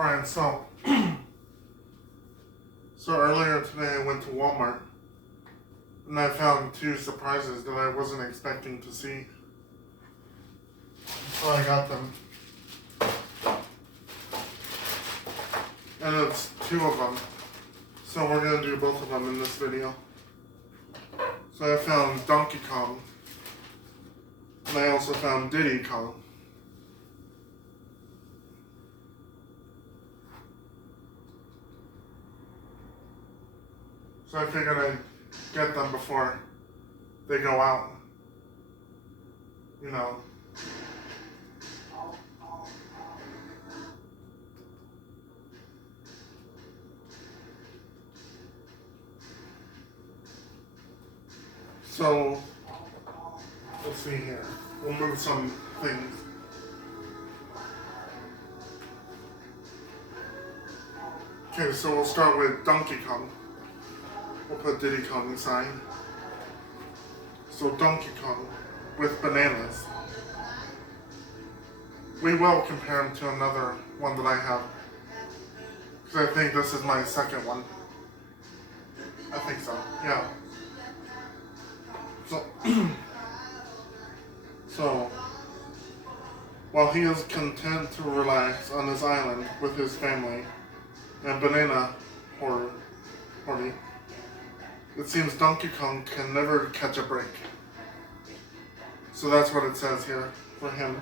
Alright, so earlier today I went to Walmart and I found two surprises that I wasn't expecting to see. So I got them. And it's two of them. So we're going to do both of them in this video. So I found Donkey Kong. And I also found Diddy Kong. So I figured I'd get them before they go out. You know. So, let's see here. We'll move some things. Okay, so we'll start with Donkey Kong. We'll put Diddy Kong aside. So Donkey Kong with bananas. We will compare him to another one that I have. Because I think this is my second one. I think so, yeah. So, while he is content to relax on his island with his family and Banana Horny, it seems Donkey Kong can never catch a break. So that's what it says here for him.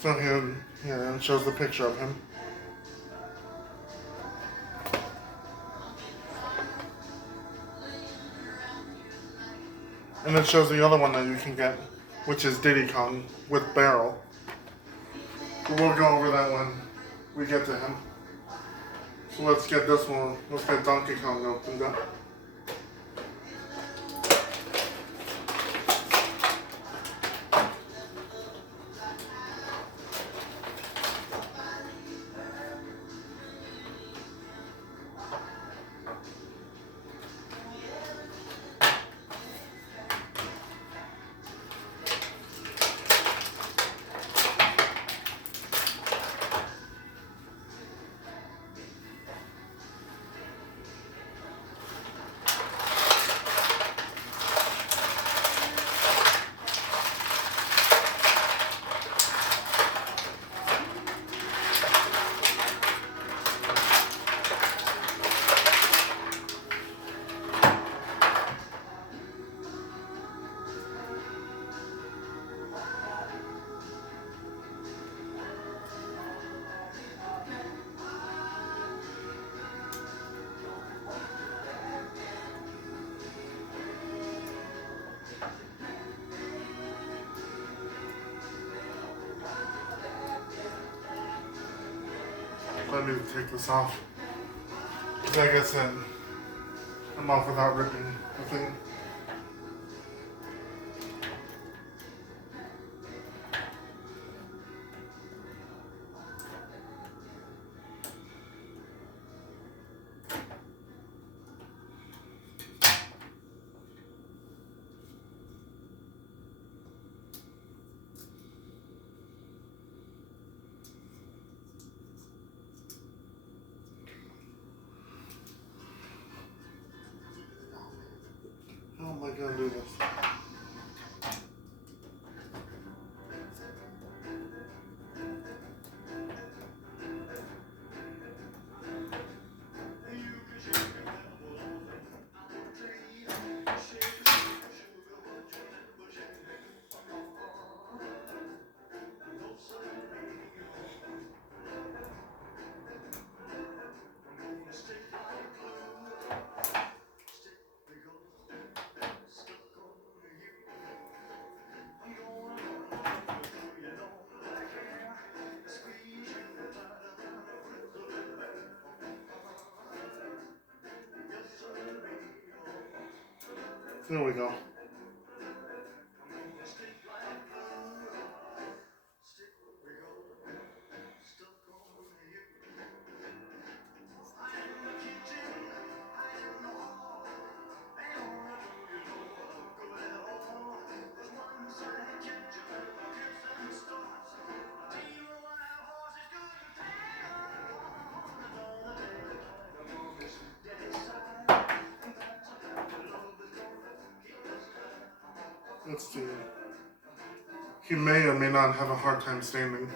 So here it shows the picture of him. And it shows the other one that you can get, which is Diddy Kong with Barrel. But we'll go over that when we get to him. So let's get this one. Let's get Donkey Kong opened up. I need to take this off. Because like I said, I'm off without ripping the thing. How am I gonna do this? There we go. Let's see. He may or may not have a hard time standing.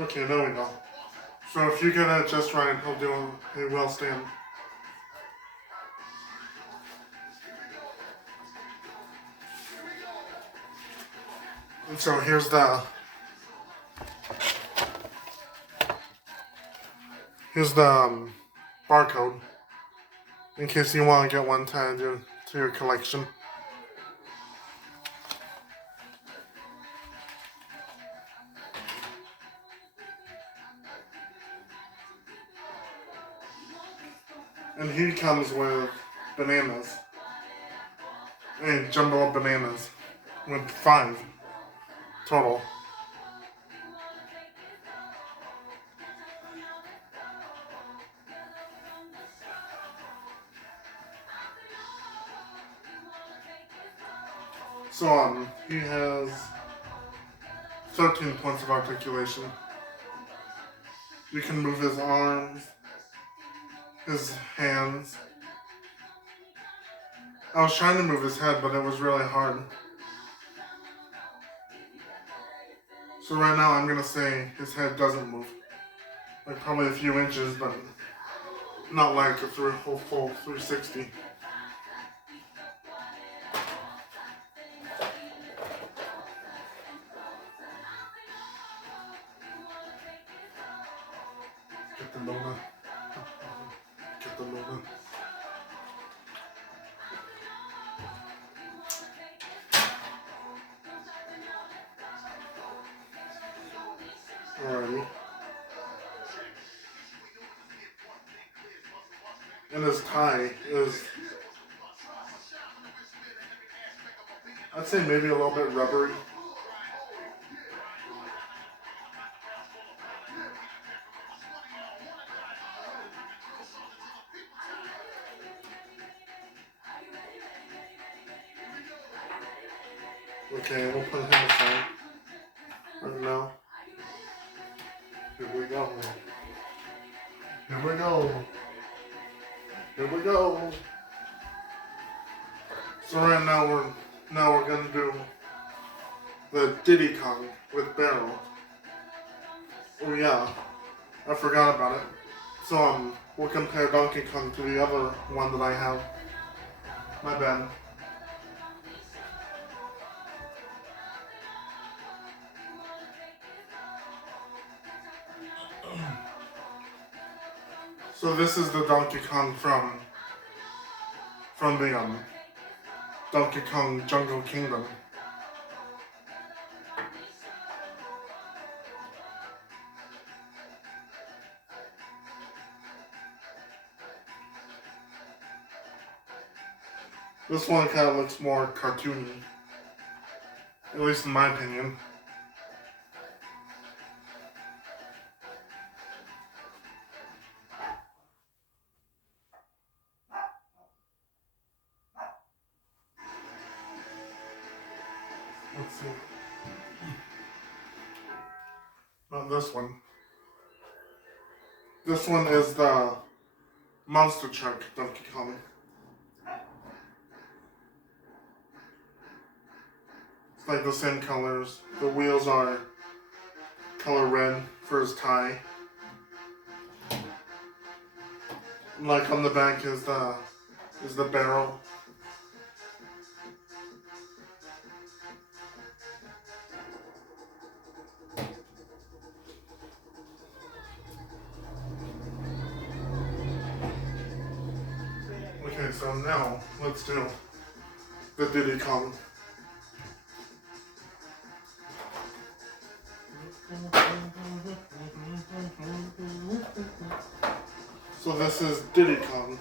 Okay, there we go. So if you get it just right, he will stand. And so here's the barcode in case you want to get one to add to your collection. And he comes with bananas. And jumbo bananas. With 5 total. So he has 13 points of articulation. You can move his arms, his hands. I was trying to move his head, but it was really hard. So right now I'm gonna say his head doesn't move. Like probably a few inches, but not like a full 360. Get the Lola. Get the Lola. Alrighty. And his tie is, I'd say maybe a little bit rubbery. Okay, we'll put him aside right now. Here we go. Here we go. Here we go. So right now we're gonna do the Diddy Kong with Barrel. Oh yeah, I forgot about it. So we'll compare Donkey Kong to the other one that I have. My bad. So this is the Donkey Kong from the Donkey Kong Jungle Kingdom. This one kind of looks more cartoony, at least in my opinion. Let's see. Not this one. This one is the Monster Truck Donkey Kong. like the same colors. The wheels are color red for his tie. Like on the back is the barrel. Okay, so now let's do the Diddy Kong. So this is Diddy Kong.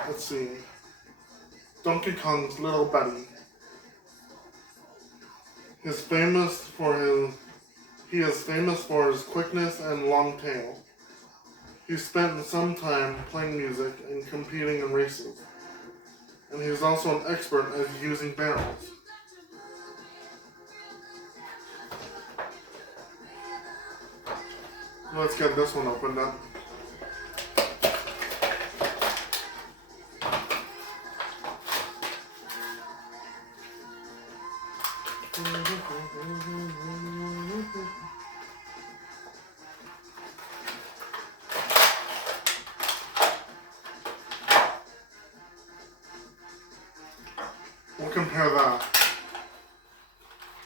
Let's see. Donkey Kong's little buddy. He is famous for his quickness and long tail. He spent some time playing music and competing in races. And he is also an expert at using barrels. Let's get this one opened up. We'll compare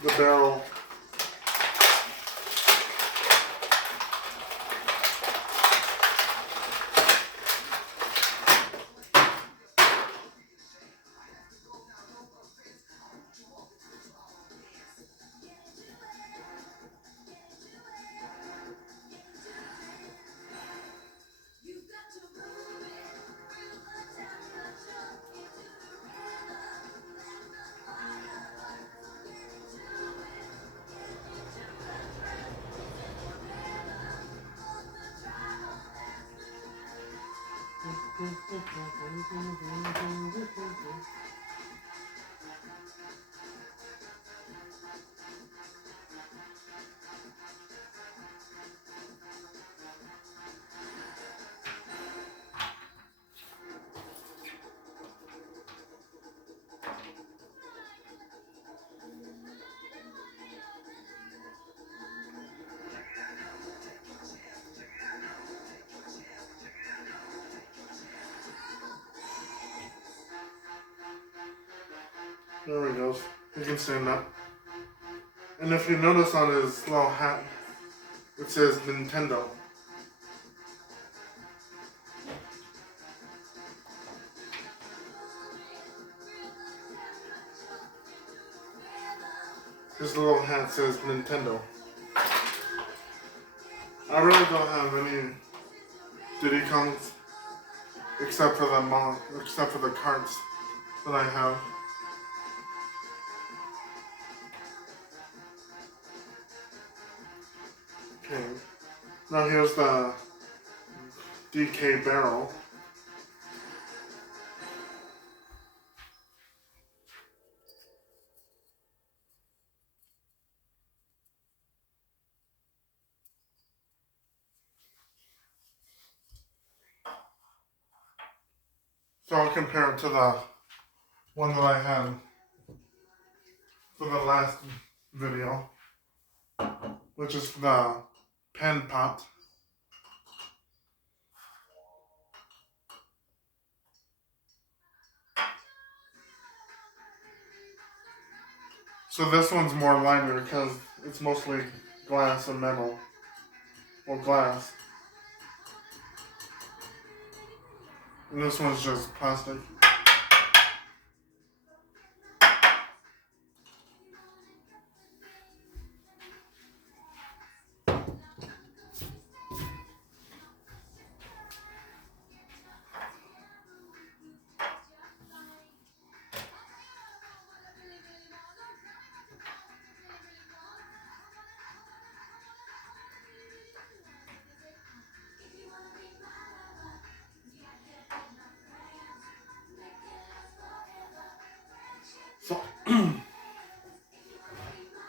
the barrel. There he goes. He can stand up. And if you notice on his little hat, it says Nintendo. His little hat says Nintendo. I really don't have any Diddy Kongs except for the carts that I have. Okay, now here's the DK barrel. So I'll compare it to the one that I had for the last video, which is the pen pot. So this one's more lighter because it's mostly glass and metal. Well, glass. And this one's just plastic.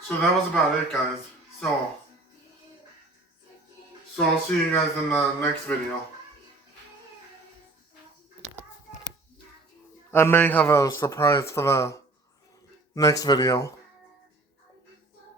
So that was about it, guys. So I'll see you guys in the next video. I may have a surprise for the next video.